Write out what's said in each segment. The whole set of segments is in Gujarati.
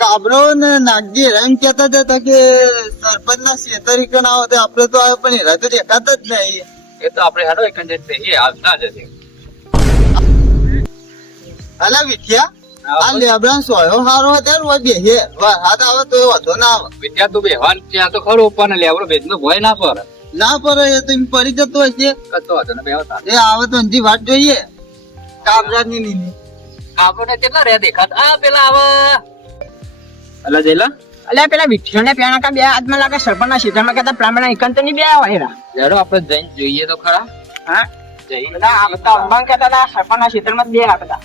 કાબરો ને નાગજી એમ કેતા હતા કે સરપંચ ના શેતરી કણ આવો તો આપડે તો આવ્યો પણ એરા તો દેખાતા જ નહીં. એ તો આપણે હેડો એક જ એ આવતા જ હશે. અલા વિઠિયા આ લેબડા સોયો હારો અત્યારે હોય બેહે હાથ આવે તો એ વાંધો ના આવે. વિદ્યા તું બેહવાન ત્યાં તો ખરું પણ લેવડો ભેજનો ભય ના પર ના પડે એ તો એમ પડી જતો હશે. કતો હતો ને બેહતા એ આવે તો હજી વાત જોઈએ કાબરા ની નીની. આપણને કેટલા રે દેખાત આ પેલા આવે અલા જઈલા અલ્યા પેલા વિઠ્ઠલને પેણા કા બે હાથમાં લાગે સરપંચના ક્ષેત્રમાં કહેતા બ્રાહ્મણ એકંત ની બે આવા હેરા. લેડો આપણે જઈને જોઈએ તો ખરા. હા જઈએ બધા આ બધા અંબાણ કહેતા હતા સરપંચના ક્ષેત્રમાં બે આ બધા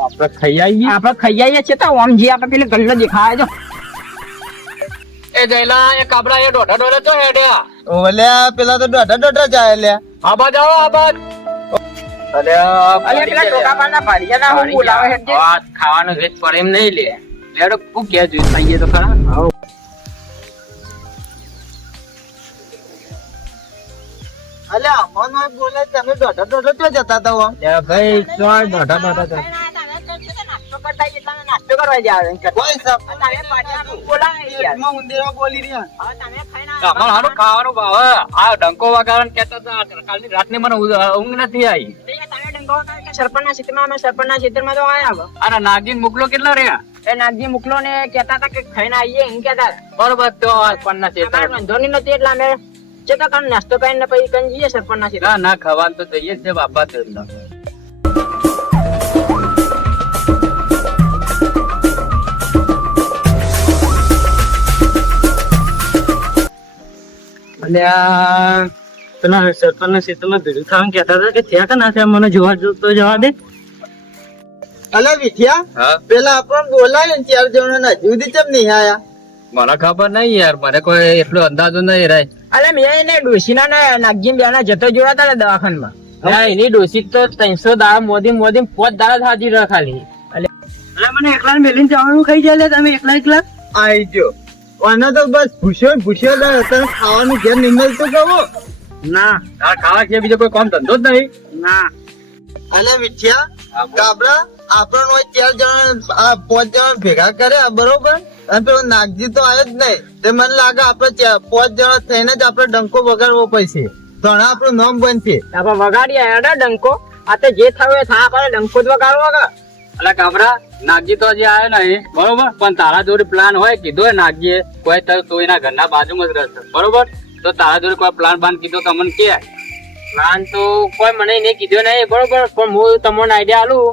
આપણે ખાઈ આવીએ. આપણે ખાઈ આવીએ છીએ તો ઓમ જે આપણે પેલી ગલ્લો દેખાય જો એ જઈલા એ કાબરા એ દોઢા દોઢા તો હેડ્યા ઓલ્યા પેલા તો દોઢા જાય લ્યા. આબાદ આવો આબાદ. અલ્યા પેલા ટોકાપાના ભાડિયાના હું બોલાવે હેડ જે. વાત ખાવાનું વેચ પર એમ નહીં લે લેડો હું કે જોઈ ખાઈએ તો ખરા. અલ્યા અમોન બોલે તમે દોઢા તો જતા હતા આમ. ભાઈ ચોર દોઢા દોઢા તો નાસ્તો કરતા એટલા નાસ્તો કરવા જાય કોઈ સબ તમે ભાડિયાનું બોલાવે યાર. માં ઉંદેરા બોલી રહ્યા. હવે તમે ખાઈને અમાર હારું ખાવાનું ભાવ આ ડંકો વગાડન કેતા હતા કાલની રાતની મને ઊંઘ નથી આવી. તમે ડંગો કે સરપંચના ક્ષેત્રમાં અમે સરપંચના ક્ષેત્રમાં તો આયા અરે નાગીન મોકલો કેટલા રહ્યા એ નાગજી મુકલો ને કહેતા હતા કે ખાઈને આવીએ એમ કહેતા હતા. બરોબર તો પન્ના છે અમારે વાંધો નહીં નથી એટલે અમે ચેતા કામ નાસ્તો કરીને પછી કઈ જઈએ સરપંચના ક્ષેત્રમાં. ના ના ખાવાનું તો જઈએ જ છે બાપા તો અલ્યા પેલા સરપંચના ક્ષેત્રમાં ભેગું થવાનું કહેતા હતા કે થયા કે ના થયા મને જોવા તો જવા દે. અલ્યા વિઠિયા હા પેલા આપણને બોલાય ને 4 જણા હજુ સુધી ચમ નહીં આયા. મને ખબર નહીં યાર મને કોઈ એટલો અંદાજો નહીં રહે. અલે મેં એને ડોશીના ને નાગજી બેના જતો જોયા હતા ને દવાખાનામાં. એની ડોસી તો 300 દાડા મોદી 5 દાડા હાજર રહે ખાલી. અલ્યા મને એકલા મેલીને જવાનું ખાઈ જાય તમે એકલા આઈ જો અને તો બસ ભૂસ્યો તને ખાવાનું ઘેર નહીં મળતું કહો. ના આ ખાવા કે બીજો કોઈ કામ ધંધો જ નહીં. ના અલ્યા વિઠિયા કાબરા આપણને હોય 4 જણા 5 જણા ભેગા કર્યા બરોબર અને પેલો નાગજી તો આવ્યો જ નહીં. તે મને લાગે આપણે 5 જણા થઈને જ આપણે ડંકો વગાડવો પડશે તો આપણું નામ બનશે. આપણે વગાડી આવ્યા ડંકો. આ તો જે થયું એ થા આપણે ડંકો જ વગાડવો કે. અલા કાબરા નાગજી તો હજી આવ્યો નહીં બરોબર પણ તારા જોડે પ્લાન હોય કીધો હોય નાગજીએ કોઈ તો એના ઘરના બાજુમાં જ રહેશે બરોબર તો તારા જોડે કોઈ પ્લાન બાન કીધો તમને કે પ્લાન તો કોઈ મને નહીં કીધો નહીં બરોબર પણ હું તમને આઈડિયા આલું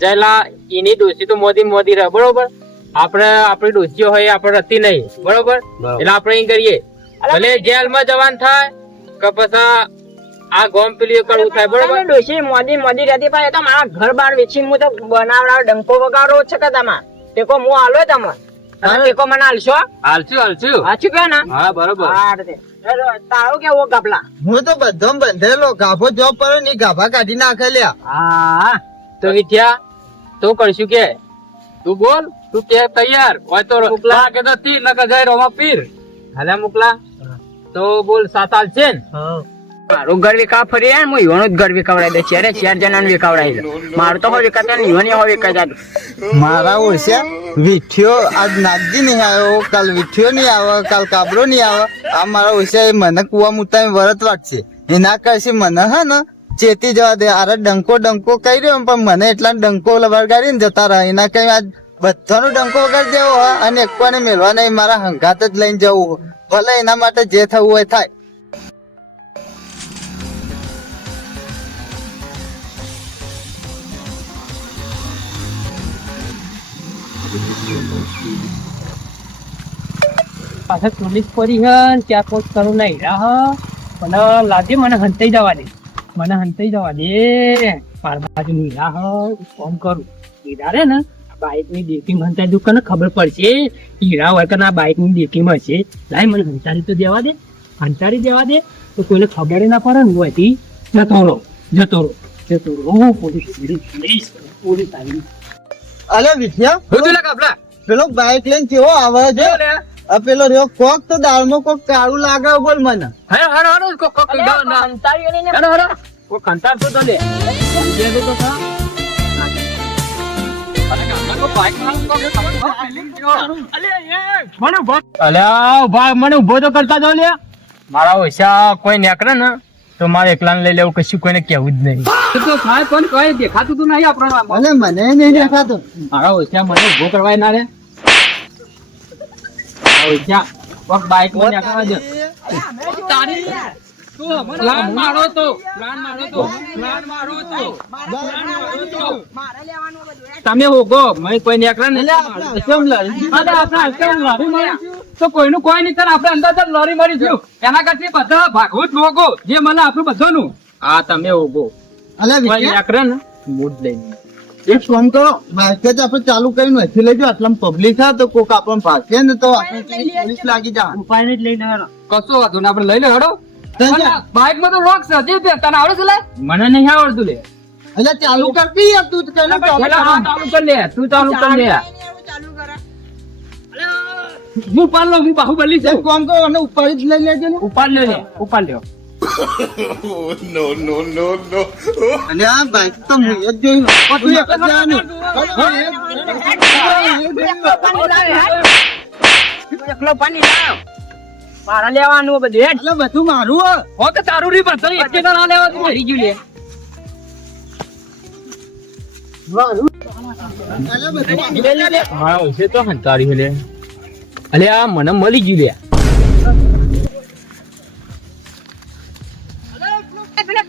જયલા એની ડોસી તો મોદી રહે બરોબર આપણે આપણી ડોસીઓ હોય આપણે હતી નહીં બરોબર એટલે આપણે અહીં કરીએ ભલે જેલમાં જવાનું થાય કે પછી આ ગોમ પેલી કરવું થાય બરોબર. તમે ડોશી મોદી રહેતી પાછી તો મારા ઘર બાર વેચી હું તો બનાવડાવ ડંકો વગાડો છે કે તમારે ટેકો હું આલો તમે ટેકો મને આલશો હાલશું સાચું કે ના. હા બરોબર તારું કેવો ગાપલા. હું તો બધો બંધેલો ગાભો જોબ પડે ને ગાભા કાઢી નાખે લ્યા. હા તો વિદ્યા તો કરશું કે તું બોલ તું કે તૈયાર હોય તો મોકલા કે તો તીર નકર જાય રોમા પીર. હાલે મોકલા તો બોલ 7 હાલ છે ને મારું ઘર વિકા ફરી હું ઈવાનું જ ઘર વિકાવડાવી દે ચારે 4 જણાને વિકાવડાવી દે. મારું તો હોય વિકાતા ને ઈવાની હોય વિકાતા. મારા ઓછા વિઠ્યો આજ નાગજી નહીં આવ્યો કાલ વિઠ્યો નહીં આવે કાલ કાબરો નહીં આવે આ મારા ઓછા એ મને કુવા મુતાવી વરત વાટશે એના કરશે મને હા ને ચેતી જવા દે. અરે ડંકો કહી રહ્યો પણ મને એટલા ડંકો વગાડીને જતા રહે એના કઈ આજ બધાનો ડંકો વગાડી દેવો હોય અને એકવાને મેળવા નહીં મારા હંગાત જ લઈને જવું ભલે એના માટે જે થવું હોય થાય. પાછા પોલીસ પડી હે ત્યાં કોઈ કરું નહીં હ મને લાગે મને હંતાઈ જવા દે મારા બાજુ નીરા હ ફોન કરું હીરા રે ને બાઇક ની ડેકીમાં હંતાઈ દઉં કને ખબર પડશે હીરા હોય કે ના બાઇક ની ડેકીમાં છે લાય મને હંતાડી તો દેવા દે તો કોઈને ખબર ના પડે ને હોય થી જતો રહો પોલીસ આવી. અલે વિઠ્યા બધું લે કાબલા પેલો બાઈક લઈને કેવો આવે છે આ પેલો રહ્યો કોક તો દાળમાં કોક કાળું લાગે બોલ મને. હારો કોક ના અંતારીઓની ને હારો કોઈ કંટાળ તો લે અરે કાબલા કોક મને ઉભો તો કરતા જાઓ લે. મારા ઓછા કોઈ નીકળે ને તો મારે એકલાને લઈ લેવું, કશું કોઈને કેવું જ નહીં. તો સાહેબ પણ કઈ દેખાતું તું નહીં આપણને. ભલે મને નહીં દેખાતું. મારા ઓછા મને ઉભો કરવાય ના રે. મારા ઓછા કોક બાઈક માં નીકળવા દે. પ્લાન મારો તો. તમે હોગો મેં કોઈ નીકળે ને તો કોઈનું કોઈ નહીં તારે આપણે અંદર લડી મરી ગયું એના કરતી બધા ભાગવું જ હોગો જે મને આપણું બધાનું. હા તમે હોગો અલ્યા કોઈ વિજય, નીકળે ને મૂડ લઈને એક કામ કરો, બાઈક જ આપણે ચાલુ કરીને વચ્ચે લેજો. આટલામાં પબ્લિક હા તો કોક આપણને ભાગે ને તો આપણે પોલીસ લાગી જાય. કશો વાંધો ને આપણે લઈ લે હડો. તને બાઈક માં તો લોક છે તને આવડે છે લે? મને નહીં આવડતું લે. એટલે ચાલુ કરતી યાર તું તો કઈ નહીં ચાલુ પેલા હા ચાલુ કર લે, તું ચાલુ કર લે. હું પાડ લઉં, હું બાહુબલી એક છું. કામ કરો, અને ઉપર જ લઈ લેજો ને. ઉપાડ લે, ઉપાડ લ્યો. અને આ બાઈક તો હું જ જોઈ તું એક જ જવાનું. એકલો પાણી લાવ. મારે લેવાનું બધું હેડ. એટલે બધું મારું હે. હો તો તારું નહીં પણ તને એકે ના લેવા તું મરી ગયું લે. મારું. એટલે બધું મારા ઓછે તો હંતારી લે. અલે આ મને મળી ગયું લે.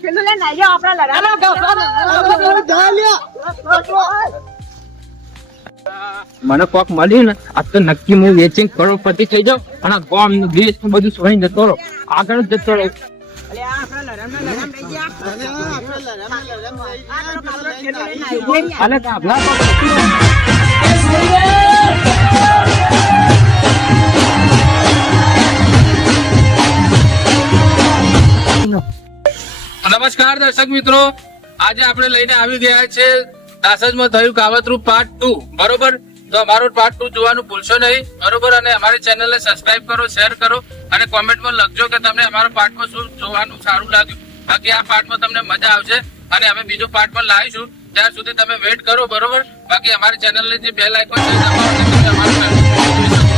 પેલું લઈને આવી જાઓ, આપણે મને કોક મળ્યું ને આ તો નક્કી હું વેચીને કરોડપતિ થઈ જાઉં અને આ ગામ નું દેશ નું બધું છોડીને જતો રહો, આગળ જ જતો રહો. અલે આ આપણે લડમ લઈ ગયા. અલે કાભલા નમસ્કાર દર્શક મિત્રો, આજે આપણે લઈને આવી ગયા છે દાસજમાં થયું કાવતરું પાર્ટ 2. બરોબર, તો અમારો પાર્ટ 2 જોવાનું ભૂલશો નહીં. બરોબર, અને અમારી ચેનલને સબસ્ક્રાઇબ કરો, શેર કરો અને કોમેન્ટમાં લખજો કે તમને અમારા પાર્ટમાં શું જોવાનું સારું લાગ્યું. બાકી આ પાર્ટમાં તમને મજા આવશે અને અમે બીજો પાર્ટ પણ લાવીશું. ત્યાં સુધી તમે વેઇટ કરો. બરોબર, બાકી અમારી ચેનલની જે બેલ આઇકોન છે દબાવો એટલે તમે અમારું